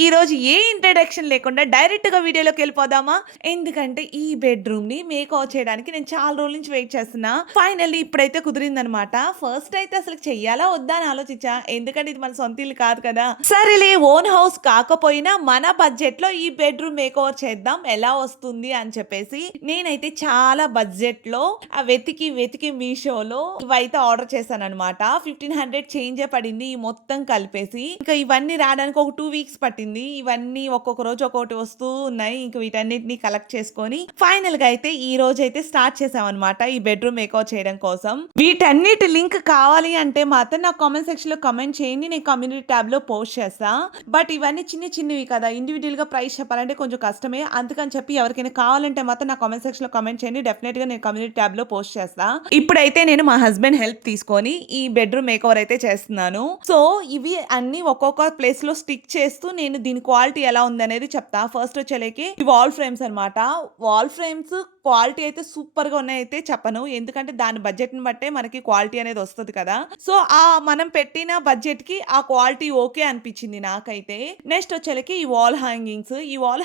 ఈ రోజు ఏ ఇంట్రడక్షన్ లేకుండా డైరెక్ట్ గా వీడియోలోకి వెళ్ళిపోదామా? ఎందుకంటే ఈ బెడ్రూమ్ ని మేక్ ఓవర్ చేయడానికి నేను చాలా రోజుల నుంచి వెయిట్ చేస్తున్నా. ఫైనల్లీ ఇప్పుడైతే కుదిరిందనమాట. ఫస్ట్ అయితే అసలు చెయ్యాలా వద్దా అని ఆలోచించా. ఎందుకంటే ఇది మన సొంత ఇల్లు కాదు కదా. సరేలే, ఓన్ హౌస్ కాకపోయినా మన బడ్జెట్ లో ఈ బెడ్రూమ్ మేక్ ఓవర్ చేద్దాం, ఎలా వస్తుంది అని చెప్పేసి నేనైతే చాలా బడ్జెట్ లో వెతికి వెతికి మీషోలో ఇవైతే ఆర్డర్ చేశాను అనమాట. 1500 చేంజే పడింది ఈ మొత్తం కలిపేసి. ఇంకా ఇవన్నీ రావడానికి ఒక 2 వీక్స్ పట్టింది. ఇవన్నీ ఒక్కొక్క రోజు ఒక్కొక్కటి వస్తూ ఉన్నాయి. ఇంకా వీటన్నిటిని కలెక్ట్ చేసుకొని ఫైనల్ గా అయితే ఈ రోజు అయితే స్టార్ట్ చేసామన్నమాట ఈ బెడ్రూమ్ మేకప్ చేయడం కోసం. వీటన్నిటి లింక్ కావాలి అంటే మాత్రం నా కామెంట్ సెక్షన్ లో కమెంట్ చేయండి, నేను కమ్యూనిటీ ట్యాబ్ లో పోస్ట్ చేస్తా. బట్ ఇవన్నీ చిన్న చిన్నవి కదా, ఇండివిజువల్ గా ప్రైస్ చెప్పాలంటే కొంచెం కష్టమే. అందుకని చెప్పి ఎవరికైనా కావాలంటే మాత్రం నా కామెంట్ సెక్షన్ లో కమెంట్ చేయండి, డెఫినెట్ గా నేను కమ్యూనిటీ ట్యాబ్ లో పోస్ట్ చేస్తా. ఇప్పుడైతే నేను మా హస్బెండ్ హెల్ప్ తీసుకొని ఈ బెడ్రూమ్ మేకవర్ అయితే చేస్తున్నాను. సో ఇవి అన్ని ఒక్కొక్క ప్లేస్ లో స్టిక్ చేస్తూ నేను దీని క్వాలిటీ ఎలా ఉంది అనేది చెప్తా. ఫస్ట్ వచ్చేలేకి ఈ వాల్ ఫ్రేమ్స్ అనమాట. వాల్ ఫ్రేమ్స్ క్వాలిటీ అయితే సూపర్ గా ఉన్నాయి అయితే చెప్పను, ఎందుకంటే దాని బడ్జెట్ ని బట్టే మనకి క్వాలిటీ అనేది వస్తుంది కదా. సో ఆ మనం పెట్టిన బడ్జెట్ కి ఆ క్వాలిటీ ఓకే అనిపించింది నాకైతే. నెక్స్ట్ వచ్చేలకి ఈ వాల్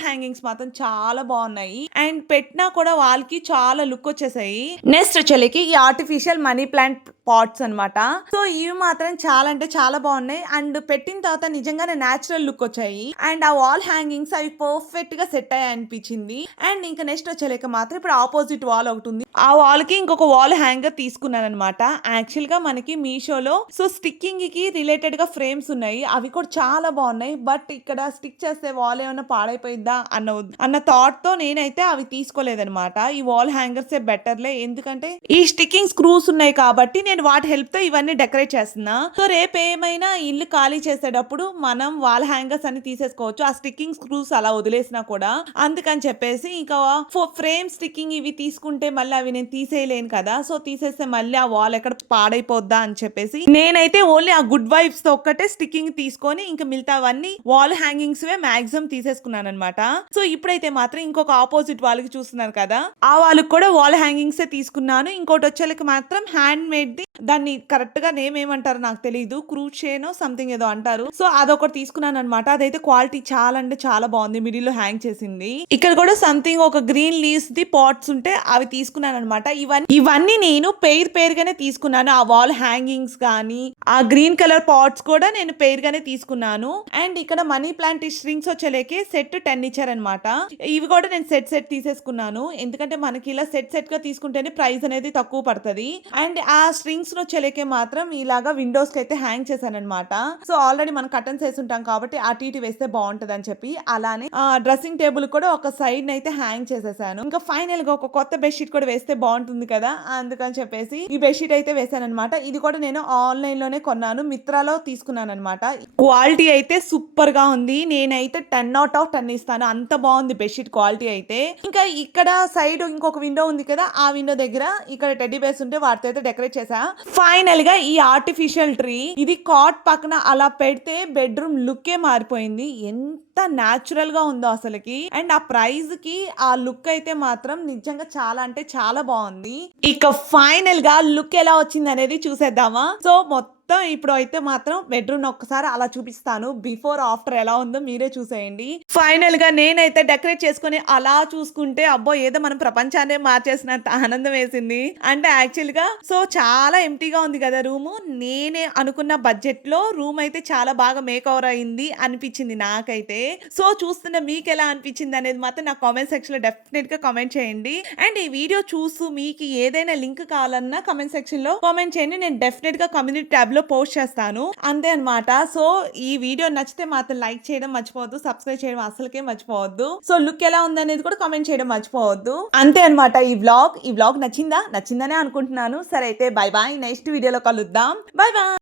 హ్యాంగింగ్స్ మాత్రం చాలా బాగున్నాయి అండ్ పెట్టినా కూడా వాళ్ళకి చాలా లుక్ వచ్చేసాయి. నెక్స్ట్ వచ్చేలకి ఈ ఆర్టిఫిషియల్ మనీ ప్లాంట్ పాట్స్ అనమాట. సో ఇవి మాత్రం చాలా అంటే చాలా బాగున్నాయి అండ్ పెట్టిన తర్వాత నిజంగానే న్యాచురల్ లుక్ వచ్చాయి. అండ్ ఆ వాల్ హ్యాంగింగ్స్ అవి పర్ఫెక్ట్ గా సెట్ అయ్యాయి అనిపించింది. అండ్ ఇంకా నెక్స్ట్ వచ్చేలేక మాత్రం ఇప్పుడు ఆపోజిట్ వాల్ ఒకటి ఉంది, ఆ వాల్ కి ఇంకొక వాల్ హ్యాంగర్ తీసుకున్నాను అనమాట. యాక్చువల్ గా మనకి మీషోలో సో స్టిక్కింగ్ కి రిలేటెడ్ గా ఫ్రేమ్స్ ఉన్నాయి, అవి కూడా చాలా బాగున్నాయి. బట్ ఇక్కడ స్టిక్ చేస్తే వాల్ ఏమైనా పాడైపోయిద్దా అన్న థాట్ తో నేనైతే అవి తీసుకోలేదనమాట. ఈ వాల్ హ్యాంగర్స్ బెటర్లే, ఎందుకంటే ఈ స్టిక్కింగ్ స్క్రూస్ ఉన్నాయి కాబట్టి నేను వాటి హెల్ప్ తో ఇవన్నీ డెకరేట్ చేస్తున్నా. సో రేపు ఏమైనా ఇల్లు ఖాళీ చేసేటప్పుడు మనం వాల్ హ్యాంగర్స్ అని తీసేసుకోవచ్చు, ఆ స్టిక్కింగ్ స్క్రూస్ అలా వదిలేసినా కూడా. అందుకని చెప్పేసి ఇంకా ఫ్రేమ్ స్టిక్కింగ్ ఇవి తీసుకుంటే మళ్ళీ అవి నేను తీసేయలేను కదా. సో తీసేస్తే మళ్ళీ ఆ వాల్ ఎక్కడ పాడైపోద్దా అని చెప్పేసి నేనైతే ఓన్లీ ఆ గుడ్ వైబ్స్ తో ఒక్కటే స్టిక్కింగ్ తీసుకొని ఇంకా మిగతావన్నీ వాల్ హ్యాంగింగ్స్ మాక్సిమం తీసేసుకున్నాను అనమాట. సో ఇప్పుడైతే మాత్రం ఇంకొక ఆపోజిట్ వాళ్ళకి చూస్తున్నాను కదా, ఆ వాళ్ళకి కూడా వాల్ హ్యాంగింగ్స్ తీసుకున్నాను. ఇంకోటి వచ్చేళ్ళకి మాత్రం హ్యాండ్ మేడ్ ది, దాన్ని కరెక్ట్ గా నేమ్ ఏమంటారు నాకు తెలియదు, క్రూచేనో సంథింగ్ ఏదో అంటారు. సో అదొకటి తీసుకున్నాను అనమాట. అదైతే క్వాలిటీ చాలా అంటే చాలా బాగుంది, మిడిల్ లో హ్యాంగ్ చేసింది. ఇక్కడ కూడా సంథింగ్ ఒక గ్రీన్ లీవ్స్ ది పాట్స్ ఉంటే అవి తీసుకున్నాను అనమాట. ఇవన్నీ నేను పేర్ గానే తీసుకున్నాను. ఆ వాల్ హ్యాంగింగ్స్ కానీ ఆ గ్రీన్ కలర్ పాట్స్ కూడా నేను పేర్ గానే తీసుకున్నాను. అండ్ ఇక్కడ మనీ ప్లాంట్ స్ట్రింగ్స్ వచ్చేలేకే సెట్ 10 ఇచ్చారనమాట. ఇవి కూడా నేను సెట్ తీసేసుకున్నాను, ఎందుకంటే మనకి ఇలా సెట్ గా తీసుకుంటేనే ప్రైస్ అనేది తక్కువ పడుతుంది. అండ్ ఆ స్ట్రింగ్స్ ను చెలేకే మాత్రం ఇలాగా విండోస్ కి అయితే హ్యాంగ్ చేశాను అనమాట. సో ఆల్రెడీ మనం కర్టన్స్ వేసి ఉంటాం కాబట్టి అటు ఇటు వేస్తే బాగుంటది అని చెప్పి అలానే డ్రెస్సింగ్ టేబుల్ కూడా ఒక సైడ్ అయితే హ్యాంగ్ చేసేసాను. ఇంకా ఫైనల్ గా ఒక కొత్త బెడ్షీట్ కూడా వేస్తే బాగుంటుంది కదా, అందుకని చెప్పేసి ఈ బెడ్షీట్ అయితే వేసాను అనమాట. ఇది కూడా నేను ఆన్లైన్ లోనే కొన్నాను, మిత్రాలో తీసుకున్నాను అనమాట. క్వాలిటీ అయితే సూపర్ గా ఉంది, నేనైతే 10/10 ఇస్తాను, అంత బాగుంది బెడ్షీట్ క్వాలిటీ అయితే. ఇంకా ఇక్కడ సైడ్ ఇంకొక విండో ఉంది కదా, ఆ విండో దగ్గర ఇక్కడ టెడ్డీ బేర్స్ ఉంటే వాటితో అయితే డెకరేట్ చేసా. ఫైనల్ గా ఈ ఆర్టిఫిషియల్ ట్రీ ఇది కాట్ పక్కన అలా పెడితే బెడ్రూమ్ లుక్ మారిపోయింది, ఎంత న్యాచురల్ గా ఉందో అసలుకి. అండ్ ఆ ప్రైస్ కి ఆ లుక్ అయితే మాత్రం నిజంగా చాలా అంటే చాలా బాగుంది. ఇక ఫైనల్ గా లుక్ ఎలా వచ్చింది అనేది చూసేద్దామా. సో ఇప్పుడు అయితే మాత్రం బెడ్రూమ్ ఒక్కసారి అలా చూపిస్తాను, బిఫోర్ ఆఫ్టర్ ఎలా ఉందో మీరే చూసేయండి. ఫైనల్ గా నేనైతే డెకరేట్ చేసుకుని అలా చూసుకుంటే అబ్బో ఏదో మనం ప్రపంచాన్ని మార్చేసినంత ఆనందం వేసింది. అంటే యాక్చువల్ గా సో చాలా ఎంటీగా ఉంది కదా రూమ్, నేనే అనుకున్న బడ్జెట్ లో రూమ్ అయితే చాలా బాగా మేక్ ఓవర్ అయింది అనిపించింది నాకైతే. సో చూస్తున్న మీకు ఎలా అనిపించింది అనేది మాత్రం నా కామెంట్ సెక్షన్ లో డెఫినెట్ గా కామెంట్ చేయండి. అండ్ ఈ వీడియో చూస్తూ మీకు ఏదైనా లింక్ కావాలన్నా కామెంట్ సెక్షన్ లో కామెంట్ చేయండి, నేను డెఫినెట్ గా కమ్యూనిటీ ట్యాబ్ లో పోస్ట్ చేస్తాను. అంతే అనమాట. సో ఈ వీడియో నచ్చితే మాత్రం లైక్ చేయడం మర్చిపోవద్దు, సబ్స్క్రైబ్ చేయడం అసలుకే మర్చిపోవద్దు. సో లుక్ ఎలా ఉందనేది కూడా కామెంట్ చేయడం మర్చిపోవద్దు. అంతే అనమాట. ఈ వ్లాగ్ నచ్చిందనే అనుకుంటున్నాను. సరే అయితే బై బాయ్, నెక్స్ట్ వీడియోలో కలుద్దాం. Bye bye.